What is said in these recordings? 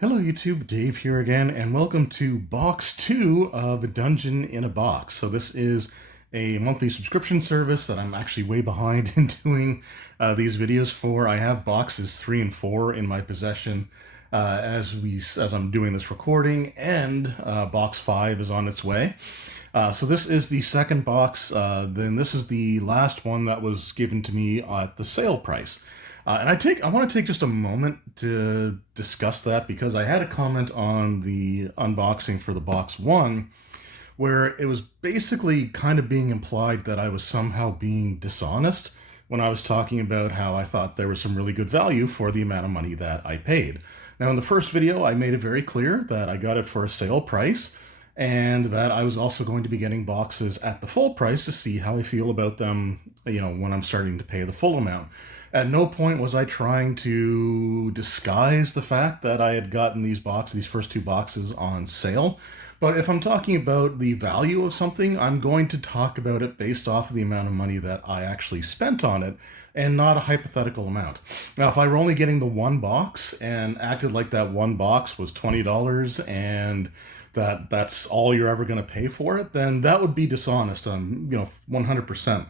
Hello YouTube, Dave here again, and welcome to Box 2 of Dungeon in a Box. So this is a monthly subscription service that I'm actually way behind in doing these videos for. I have boxes 3 and 4 in my possession as I'm doing this recording, and box 5 is on its way. So this is the second box, then this is the last one that was given to me at the sale price. And I want to take just a moment to discuss that because I had a comment on the unboxing for the box 1 where it was basically kind of being implied that I was somehow being dishonest when I was talking about how I thought there was some really good value for the amount of money that I paid. Now, in the first video, I made it very clear that I got it for a sale price and that I was also going to be getting boxes at the full price to see how I feel about them, when I'm starting to pay the full amount. At no point was I trying to disguise the fact that I had gotten these first 2 boxes on sale. But if I'm talking about the value of something, I'm going to talk about it based off of the amount of money that I actually spent on it and not a hypothetical amount. Now, if I were only getting the 1 box and acted like that 1 box was $20 and that's all you're ever going to pay for it, then that would be dishonest, 100%.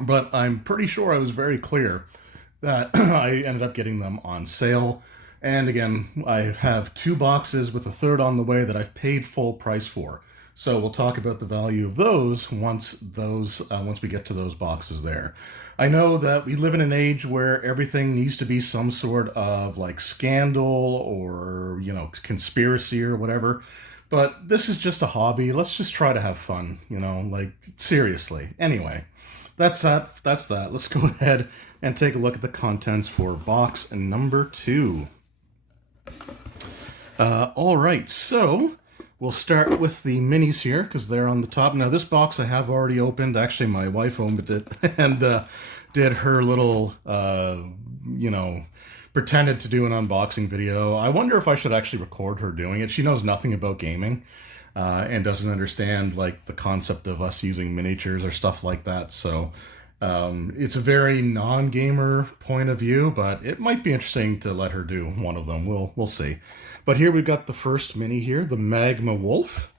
But I'm pretty sure I was very clear that I ended up getting them on sale. And again, I have 2 boxes with a third on the way that I've paid full price for. So we'll talk about the value of those once we get to those boxes there. I know that we live in an age where everything needs to be some sort of like scandal or, conspiracy or whatever. But this is just a hobby. Let's just try to have fun, seriously. Anyway. That's that. Let's go ahead and take a look at the contents for box number 2. All right, so we'll start with the minis here because they're on the top. Now, this box I have already opened. Actually, my wife opened it and did her little, pretended to do an unboxing video. I wonder if I should actually record her doing it. She knows nothing about gaming. And doesn't understand like the concept of us using miniatures or stuff like that. So it's a very non-gamer point of view, but it might be interesting to let her do one of them. We'll see. But here we've got the first mini here, the Magma Wolf.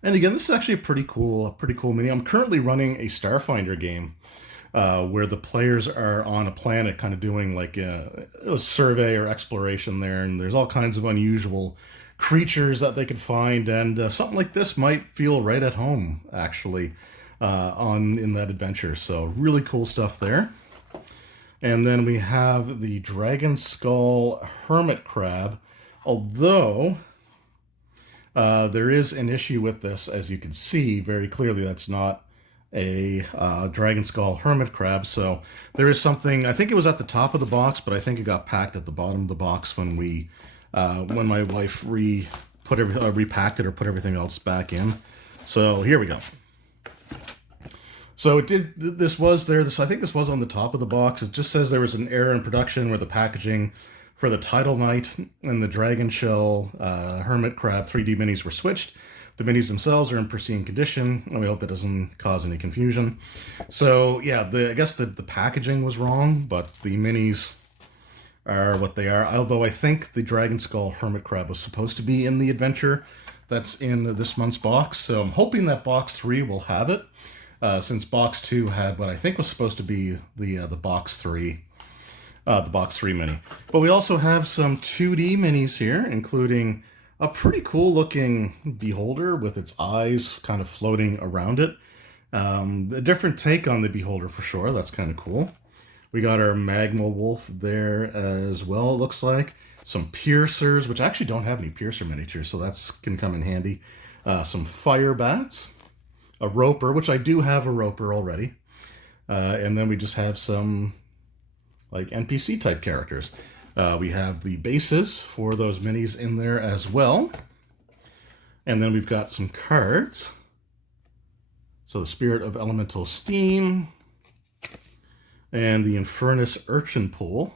And again, this is actually a pretty cool mini. I'm currently running a Starfinder game where the players are on a planet kind of doing like a survey or exploration there. And there's all kinds of unusual creatures that they could find, and something like this might feel right at home actually in that adventure. So really cool stuff there. And then we have the Dragon Skull Hermit Crab, although there is an issue with this, as you can see very clearly. That's not a Dragon Skull Hermit Crab. So there is something, I think it was at the top of the box, but I think it got packed at the bottom of the box when my wife repacked it or put everything else back in. So here we go. So I think this was on the top of the box. It just says there was an error in production where the packaging for the Tidal Knight and the Dragon Shell Hermit Crab 3D minis were switched. The minis themselves are in pristine condition, and we hope that doesn't cause any confusion. So yeah, I guess the packaging was wrong, but the minis are what they are. Although I think the Dragon Skull Hermit Crab was supposed to be in the adventure that's in this month's box. So I'm hoping that box 3 will have it, since box 2 had what I think was supposed to be the box 3 mini. But we also have some 2D minis here, including a pretty cool looking beholder with its eyes kind of floating around it. A different take on the beholder for sure. That's kind of cool. We got our Magma Wolf there as well, it looks like. Some piercers, which I actually don't have any piercer miniatures, so that can come in handy. Some fire bats. A roper, which I do have a roper already. And then we just have some like NPC type characters. We have the bases for those minis in there as well. And then we've got some cards. So the Spirit of Elemental Steam. And the Infernus Urchin Pool.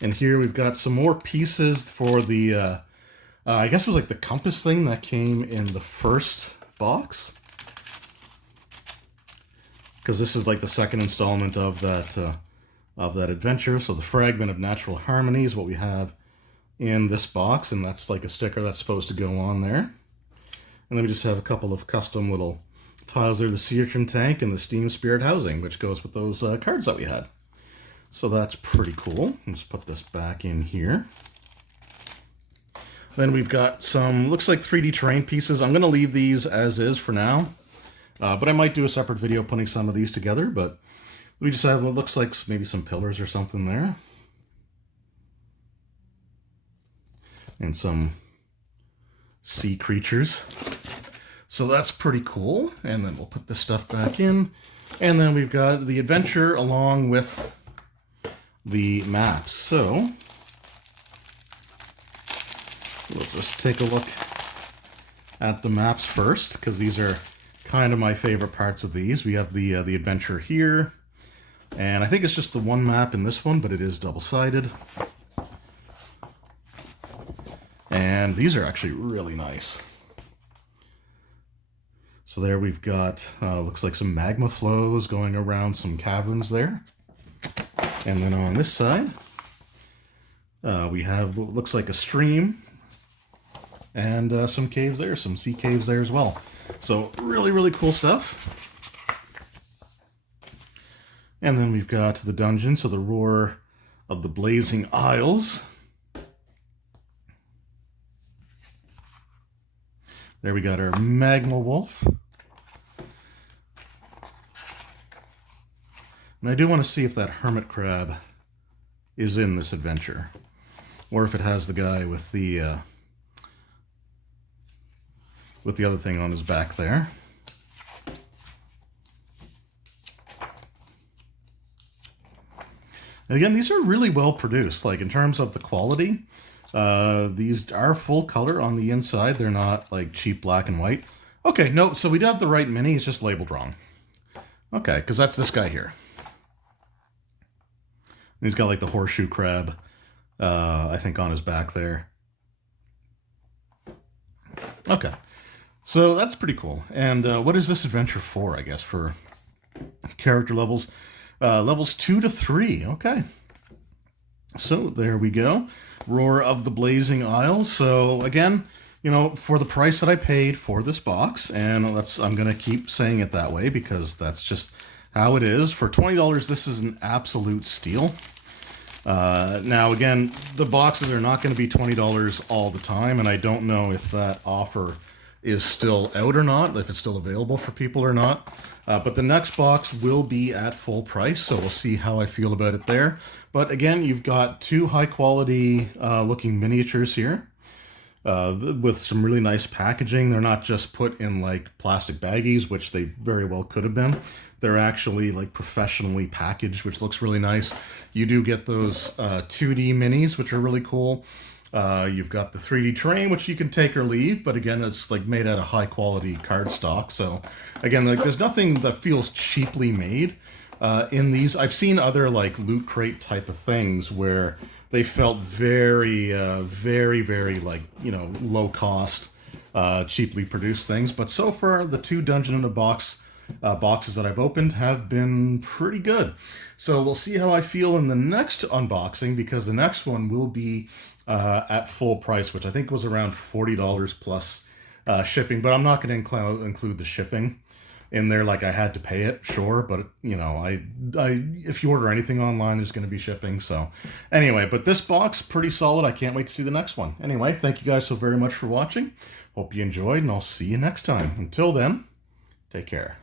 And here we've got some more pieces for the, I guess it was like the compass thing that came in the first box. because this is like the second installment of that adventure. So the Fragment of Natural Harmony is what we have in this box, and that's like a sticker that's supposed to go on there. And then we just have a couple of custom little tiles there, the Sea Urchin tank and the Steam Spirit housing, which goes with those cards that we had. So that's pretty cool. Let's put this back in here. Then we've got some, looks like 3D terrain pieces. I'm going to leave these as is for now, but I might do a separate video putting some of these together. But we just have what looks like maybe some pillars or something there. And some sea creatures. So that's pretty cool. And then we'll put this stuff back in. And then we've got the adventure along with the maps. So we'll just take a look at the maps first, because these are kind of my favorite parts of these. We have the adventure here, and I think it's just the one map in this one, but it is double-sided. And these are actually really nice. So there we've got, looks like some magma flows going around some caverns there. And then on this side, we have what looks like a stream and some caves there, some sea caves there as well. So really, really cool stuff. And then we've got the dungeon, so the Roar of the Blazing Isles. There we got our Magma Wolf. And I do want to see if that hermit crab is in this adventure, or if it has the guy with the other thing on his back there. And again, these are really well produced, like in terms of the quality. These are full color on the inside. They're not like cheap black and white. Okay, no, so we do have the right mini, it's just labeled wrong. Okay, because that's this guy here. He's got like the horseshoe crab, I think, on his back there. Okay, so that's pretty cool. And what is this adventure for, I guess, for character levels? Levels 2 to 3, okay. So there we go. Roar of the Blazing Isles. So again, you know, for the price that I paid for this box, and I'm going to keep saying it that way because that's just how it is. For $20, this is an absolute steal. Now, again, the boxes are not going to be $20 all the time, and I don't know if that offer is still out or not, if it's still available for people or not. But the next box will be at full price, so we'll see how I feel about it there. But again, you've got two high-quality looking miniatures here. With some really nice packaging. They're not just put in like plastic baggies, which they very well could have been. They're actually like professionally packaged, which looks really nice. You do get those 2D minis, which are really cool. You've got the 3D terrain, which you can take or leave, but again, it's like made out of high quality cardstock. So again, like there's nothing that feels cheaply made in these. I've seen other like loot crate type of things where they felt very, very like, you know, low cost, cheaply produced things. But so far, the two Dungeon in a Box boxes that I've opened have been pretty good. So we'll see how I feel in the next unboxing, because the next one will be at full price, which I think was around $40 plus shipping. But I'm not going to include the shipping in there. Like, I had to pay it, sure, but you know, if you order anything online, there's going to be shipping. So anyway, but this box, pretty solid. I can't wait to see the next one. Anyway, thank you guys so very much for watching. Hope you enjoyed, and I'll see you next time. Until then, take care.